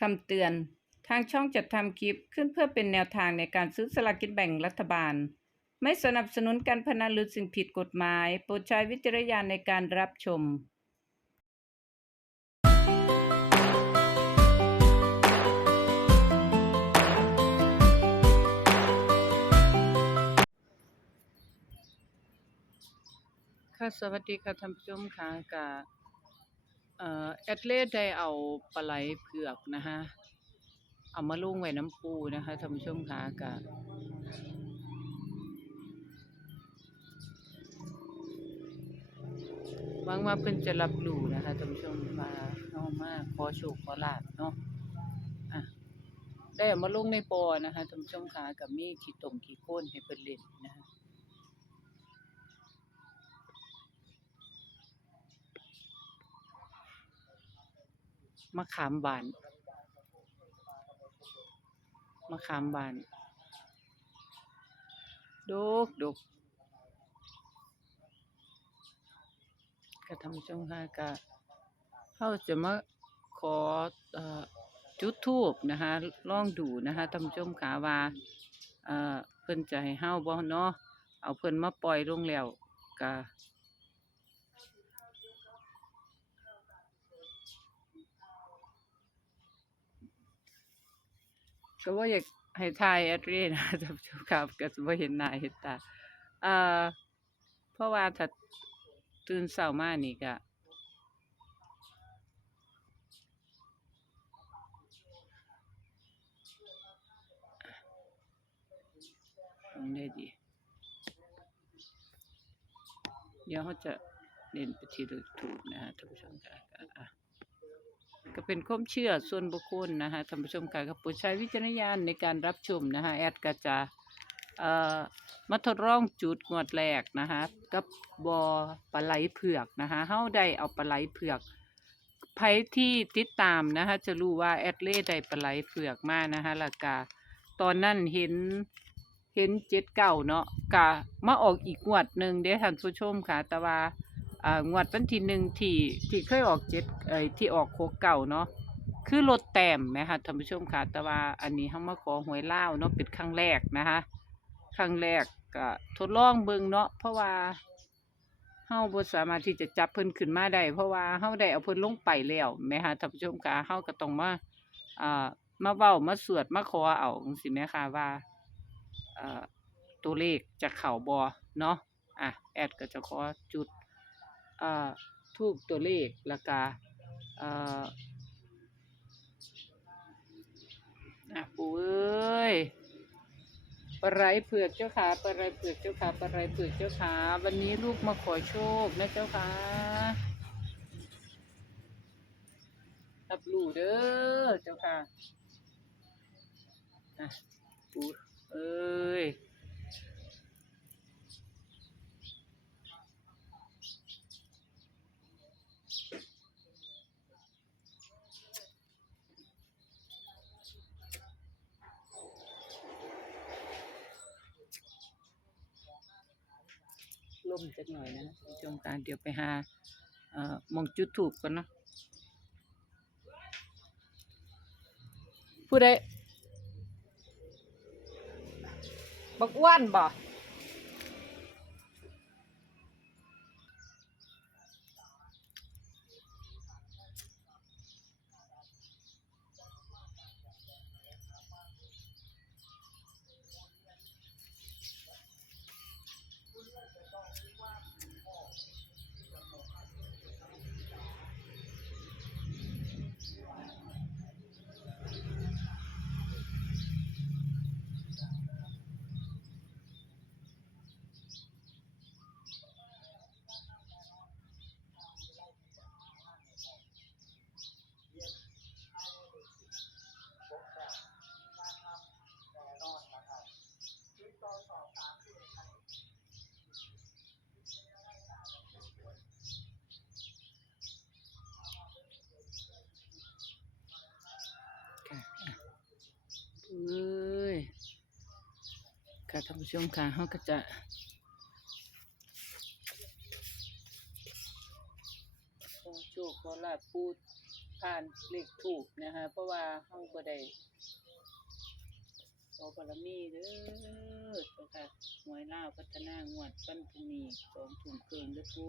คำเตือน ทางช่องจัดทำคลิปขึ้นเพื่อเป็นแนวทางในการซื้อสลากกินแบ่งรัฐบาล ไม่สนับสนุนการพนันหรือสิ่งผิดกฎหมาย โปรดใช้วิจารณญาณในการรับชม ค่ะสวัสดีค่ะท่านผู้ชมค่ะกับ เอ่อแอดเลสได้เอาปลาไหลเผือกนะคะเอามาลุงไว้น้ำปูนะคะท่านผู้ชมคะกับหวังว่าเพิ่นจะรับรู้นะคะท่านผู้ชมว่าเนาะมากขอโชคขอลาบเนาะอะได้เอามาลงในปอนะคะท่านผู้ชมคะกับมีขี้ตมขี้โคลนให้เพิ่นเล่นนะคะ มะขามหวาน มะขามหวานดกดกก็ทำจงหากะเขาจะมาขอจุดทูบนะคะลองดูนะคะทำจมขาว่าเอ่อเพิ่นจะให้เฮาบ่เนาะเอาเพิ่นมาปล่อยลงแล้วกะ ก็ว่าอยากให้ทายแอดเรนะท่านผู้ชมครับก็สิบ่เห็นหน้าเห็นตาเอ่อเพราะว่าถ้าตื่นเช้ามานี่ก็ตรงได้ดี เดี๋ยวเขาจะเล่นไปที่ถูกนะฮะท่านผู้ชมครับ ก็เป็นความเชื่อส่วนบุคคลนะคะท่านผู้ชมค่ะก็โปรดใช้วิจารณญาณในการรับชมนะคะแอดก็จะเอ่อมาทดลองจุดงวดแรกนะคะกับบอปลาไหลเผือกนะคะเฮาได้เอาปลาไหลเผือกไผที่ติดตามนะคะจะรู้ว่าแอดเล่ได้ปลาไหลเผือกมานะคะล้วก็ตอนนั้นเห็นเห็นเจ็ดเก่าเนาะกะมาออกอีกงวดหนึ่งเด้ท่านผู้ชมค่ะแต่ว่า อ่างวดวันที่หนึ่งที่ที่เคยออกเจ็ดเอ่ยที่ออกโคกเก่าเนาะคือรถแต้มไหมคะท่านผู้ชมค่ะแต่ว่าอันนี้เขามาขอหวยเล่าเนาะเป็นครั้งแรกนะคะครั้งแรกก็ทดลองเบิ่งเนาะเพราะว่าเฮาบ่สามารถที่จะจับเพิ่นขึ้นมาได้เพราะว่าเฮาได้เอาเพิ่นลงไปแล้วแหมคะท่านผู้ชมค่ะเฮาก็ต้องมาอ่ามาเว้ามาสวดมาขอเอาจังซี่แหมค่ะว่าเอ่อตัวเลขจะเข้าบ่เนาะอะแอดก็จะขอจุด อ่าทูบตัวเลขแล้วก็อ่าอะปูเอ้ยปลาไหลเผือกเจ้าขาปลาไหลเผือกเจ้าขาปลาไหลเผือกเจ้าขาวันนี้ลูกมาขอโชคนะเจ้าขารับรู้เด้อเจ้าค่ะอะปูเอ้ย มจักหน่อยนะท่านผู้ชมการเดี๋ยวไปหาเอ่อมองจุดถูกกันเนาะผู้ใดบักอ้วนบ่ค่ะอะเอ้ย ค่ะท่านผู้ชมค่ะเขาก็จะขอโชคขอลาบพูดผ่านเลขถูกนะคะ เพราะว่าเขาบ่ได้ขอบารมีเด้อค่ะหวยลาพัฒนางวดปั้นพรุ่งนี้สองถุงเกินเด้อปู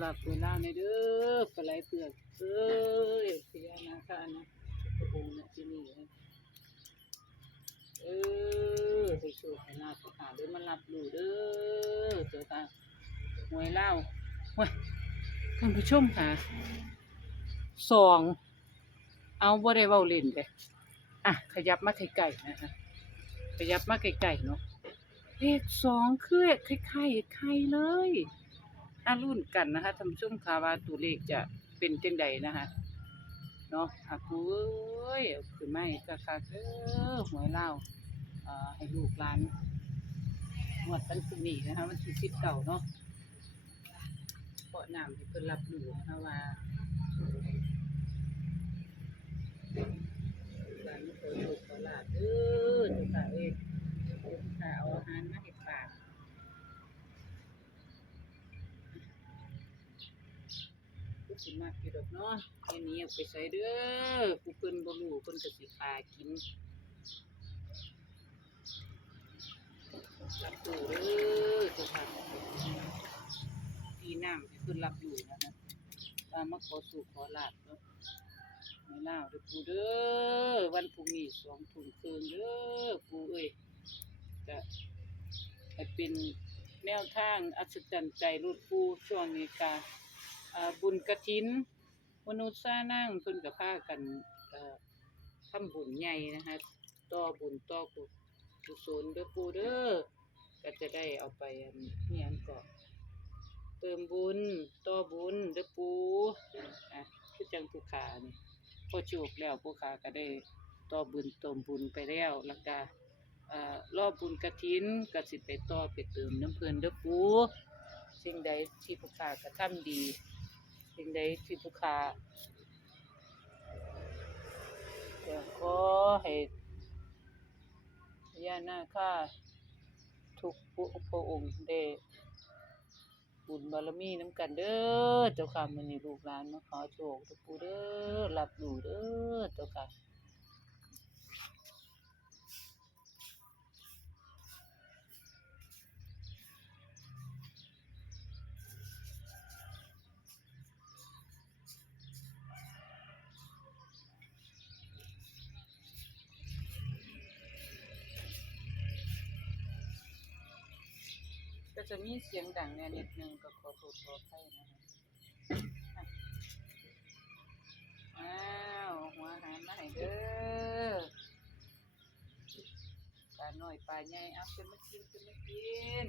หลับเวลาในเด้อปลาไหลเผือกเอ้ยพญานาคานะกระโปงเนี่ยที่นี่เออไปสู่ให้นาคหาเด้อมันรับรู้เด้อเจ้าค่ะหวยเล่าว้ยท่านผู้ชมค่ะสองเอาบ่ได้เว้าเล่นเลยอะขยับมาไกลๆนะคะขยับมาไกลๆเนาะเลขสองคือคล้ายๆไข่เลย น่ารุ่นกันนะคะท่านผู้มค่ะว่าตัวเลขจะเป็นจังใดนะคะเนาะอะกูเอ้ยคือไม่ก็ค่ะเออหวยเล่าอ่อให้ลูกหลานงวดวันพรุ่งนี้นะคะวันที่สิบเก้าเนาะเพราะน้ำที่เพิ่นรับรู้นะคะว่าหลานขอโชคขอลาภเด้อเจ้าค่ะเอ้ยเจ้าค่ะเอาอาหารมาให้ปาก กู สิมากอยู่ดอกเนาะแค่นี้เอาไปใส่เด้อกูเพิ่นบ่รู้เพิ่นก็สิพากินรับรู้เด้อเจ้าค่ะปีน้ำที่เพิ่นรับรู้นะคะตามมาขอสู่ขอลาบเนาะไม่ลาเด้อปูเด้อวันพรุ่งนี้สองทุ่มครึ่งเด้อปูเอ้ยจะให้เป็นแนวทางอัศจรรย์ใจรุดปูช่วงนี้กา บุญกฐินมนุษย์สร้างนั่งเพิ่นก็พากันทำบุญใหญ่นะคะต่อบุญต่อกุศลเด้อปูเด้อก็จะได้เอาไปอันนี้อันก็เติมบุญต่อบุญเด้อปูอะคือจังผู้ขานี่พอจูบแล้วผู้ขาก็ได้ต่อบุญเติมบุญไปแล้วแล้วก็อ่อรอบบุญกฐินก็สิไปต่อไปเติมน้ำเพลินเด้อปูสิ่งใดที่ผู้ค้ากระทำดี สิ่งใดที่ผู้ค้าก็ขอให้พญานาคาทุกผู้พระองค์ได้บุญบารมีน้ำกันเด้อเจ้าค่ะมันอนี้ลูกหลานมาขอโชคเด้อปู่เด้อรับอยู่เด้อเจ้าค่ะ จะมีเสียงดังแน่นิดนึงก็ขอโทษขอให้นะคะอ้าวหัวหารมาให้เด้อปลาหน่อยปลาใหญ่เอาขึ้นมากินขึ้นมากิน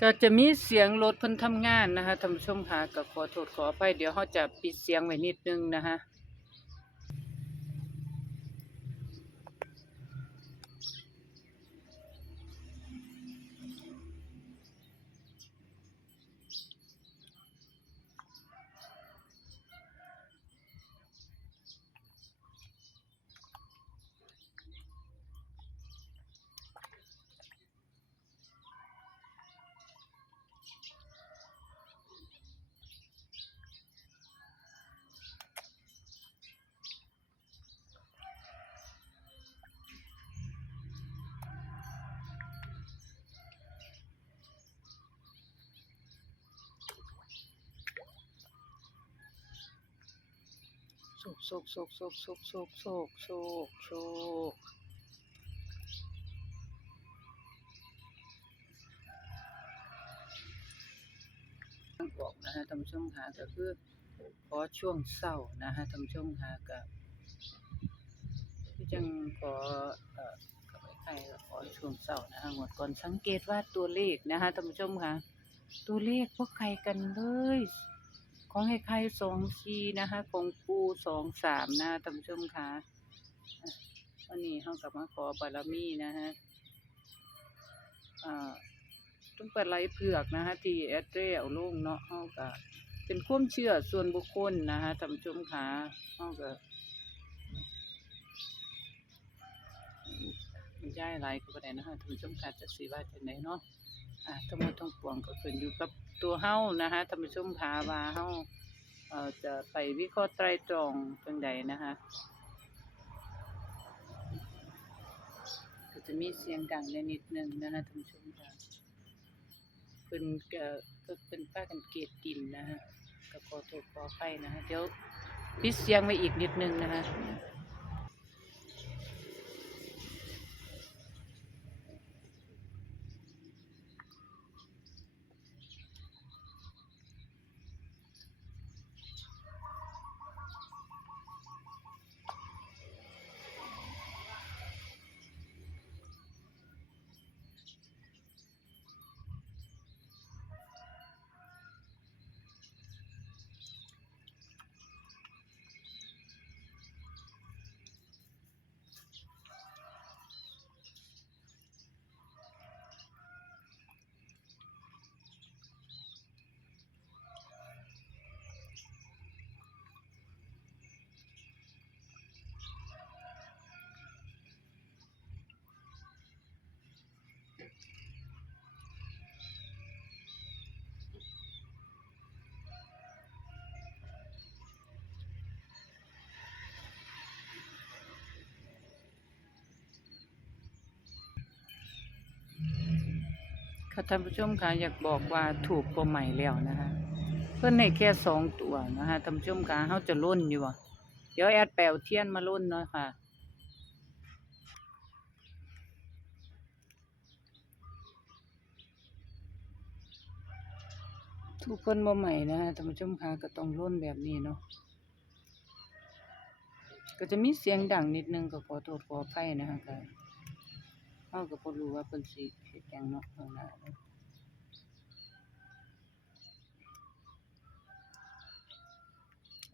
ก็จะมีเสียงรถเพิ่นทำงานนะคะท่านผู้ชมค่ะก็ขอโทษขออภัยเดี๋ยวเขาจะปิดเสียงไว้นิดนึงนะคะ โศกโศกโศกโศกโศกโศกโศกโศกโศกต้องบอกนะฮะท่านผู้ชมค่ะก็คือขอช่วงเศร้านะฮะท่านผู้ชมค่ะก็ที่จังขอเอ่อกับไอ้ไข่ก็ขอช่วงเศร้านะฮะหมดก่อนสังเกตว่าตัวเลขนะฮะท่านผู้ชมค่ะตัวเลขพวกใครกันเลย ของไอ้ไข่สองชีนะคะของปูสองสามนะท่านผู้ชมค่ะวันนี้เขากลับมาขอบารมีนะฮะอ่าต้องเปิดไลเผือกนะฮะที่แอดเรเอาลงเนาะเขาก็เป็นความเชื่อส่วนบุคคลนะฮะท่านผู้ชมค่ะเขาก็ไม่ได้ไรก็ไม่ได้นะฮะท่านผู้ชมค่ะจะสีว่าจะไหนเนาะ ทั้งหมดทั้งปวงก็ขึ้นอยู่กับตัวเฮานะคะท่านผู้ชมค่ะว่าเฮาเอ่อจะไปวิเคราะห์ไตรตรองจังใดนะคะก็จะมีเสียงดังในนิดนึงนะคะท่านผู้ชมค่ะเพิ่นก็ก็เป็นป้ากันเกตดินนะฮะก็ขอโทษขอไปนะฮะเดี๋ยวปิดเสียงไว้อีกนิดนึงนะคะ ค่ะท่านผู้ชมค่ะอยากบอกว่าถูกตัวใหม่แล้วนะคะ เพิ่อนให้แค่สองตัวนะคะท่านผู้ชมค่ะเฮาจะล่นอยู่เดี๋ยวแอดแปลวเทียนมาล่นเนาะค่ะทุกคนบ่ใหม่นะฮะท่านผู้ชมคะก็ต้องล่นแบบนี้เนาะก็จะมีเสียงดังนิดนึงก็ขอโทษขออภัยนะฮะก็ เฮาก็บ่รู้ว่าเพิ่นสิเฮ็ดหยังเนาะข้างหน้าเนาะ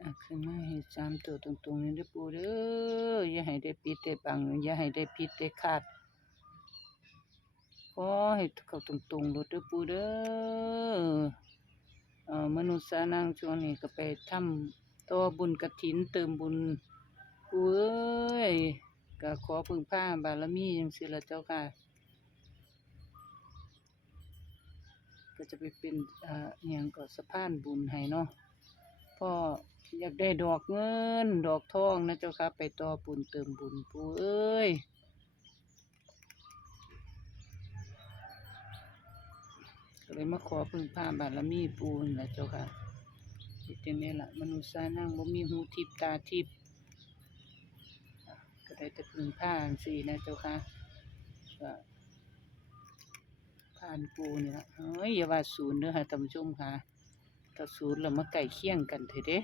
อะขึ้นมาให้สามตัวตรงๆนี่เด้อปูเด้ออย่าให้ได้ปิดได้บังอย่าให้ได้ผิดได้ขาดขอให้เข้าตรงๆโลดเด้อปูเด้ออมนุษย์สานังช่วงนี้ก็ไปทำตัวบุญกฐินเติมบุญกูเอ้ย ก็ขอพึ่งพาบารมีจังซี่ล่ะเจ้าค่ะ ก็จะไปเป็นอ่าอหยังก็สะพานบุญให้เนาะพ่ออยากได้ดอกเงิน ดอกทองนะเจ้าค่ะ ไปต่อบุญเติมบุญปูเอ้ยก็เลยมาขอพึ่งพาบารมีปูนแหละเจ้าค่ะเฮ็ดจังได๋ล่ะมนุษย์สานังบ่มีหูทิพตาทิพย์ ได้แต่พึ่งพาจังซี่นะเจ้าค่ะก็ผ่านปูนี่ละเฮ้ยอย่าว่าศูนย์เด้อค่ะท่านผู้ชมค่ะถ้าศูนย์แล้วมาใกล้เคี่ยงกันเถอะเด้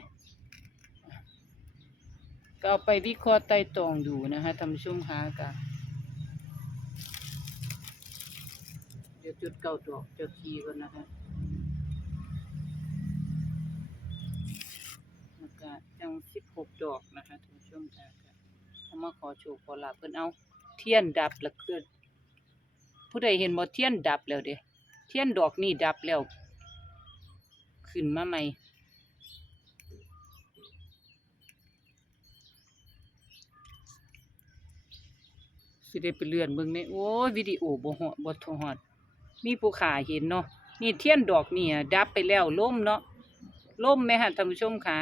ก็เอาไปวิเคราะห์ไต่ตองดูนะคะท่านผู้ชมค่ะก็เดี๋ยวจุดเก้าดอกเจ้าทีก่อนนะคะจังสิบหกดอกนะคะท่านผู้ชมค่ะ มาขอโชคขอลาบเพิ่นเอา เทียนดับแล้วเกิดผู้ใดเห็นบ่เทียนดับแล้วเด้เทียนดอกนี่ดับแล้ว ขึ้นมาใหม่สิได้ไปเลื่อนเบิ่งในโอ้ยวิดีโอบ่ฮอดบ่ทอฮอดมีผู้ขาเห็นเนาะนี่เทียนดอกนี่อะดับไปแล้วล่มเนาะล่มแม่ฮะท่านผู้ชมค่ะ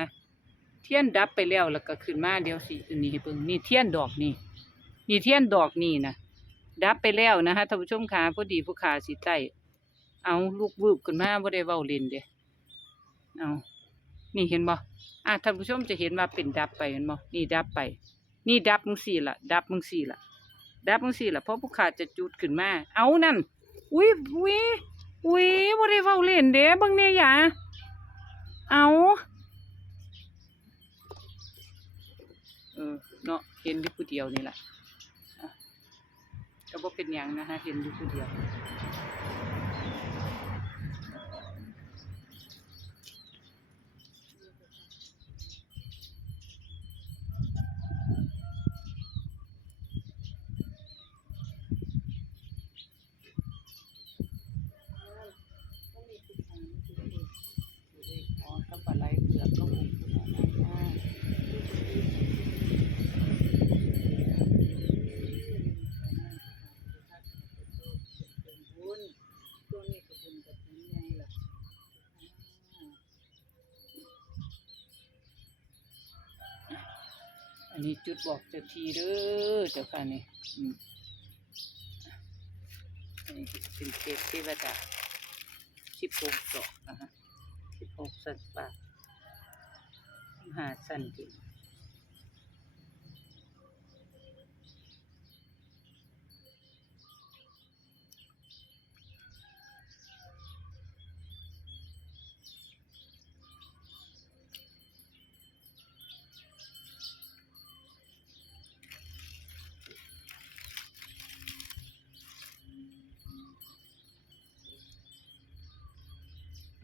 เทียนดับไปแล้วแล้วก็ขึ้นมาเดี๋ยวสิอันนี้ให้เบิ่งนี่เทียนดอกนี่นี่เทียนดอกนี่นะดับไปแล้วนะคะท่านผู้ชมค่ะพอดีผู้ขาสิใต้เอาลูกวืบขึ้นมาบ่ได้เว้าเล่นเด้เอานี่เห็นบ่อะท่านผู้ชมจะเห็นว่าเป็นดับไปเห็นบ่นี่ดับไป นี่ดับมึงสี่ละดับมึงสี่ละดับจังซี่ละเพราะผู้ขาจะจุดขึ้นมา เอานั่นอุ้ยอุ้ยอุ้ยบ่ได้เว้าเล่นเด้เบิ่งแหน่หยาเอาเออ เห็นอยู่ผู้เดียวนี่ล่ะอะก็บ่เป็นอยังนะคะเห็นอยู่ผู้เดียว อ๋อก็ปลาไหลเผือกก็หุงอั นนี้จุดบอกเจ้าทีเด้อเจ้าค่ะนี่อันนี้เป็นเทพเทวดาสิบหกดอกนะฮะสิบหกสันปากหาสันติ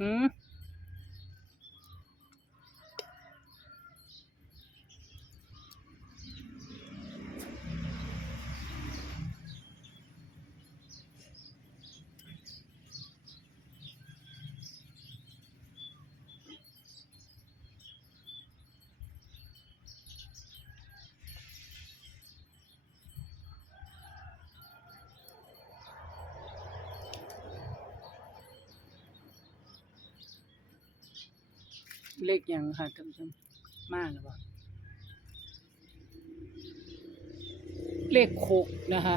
ริ เลขยังค่ะท่านผู้ชมมากหรือเปล่าเลขหกนะคะ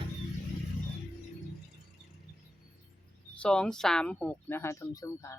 สองสามหกนะคะท่านผู้ชมค่ะ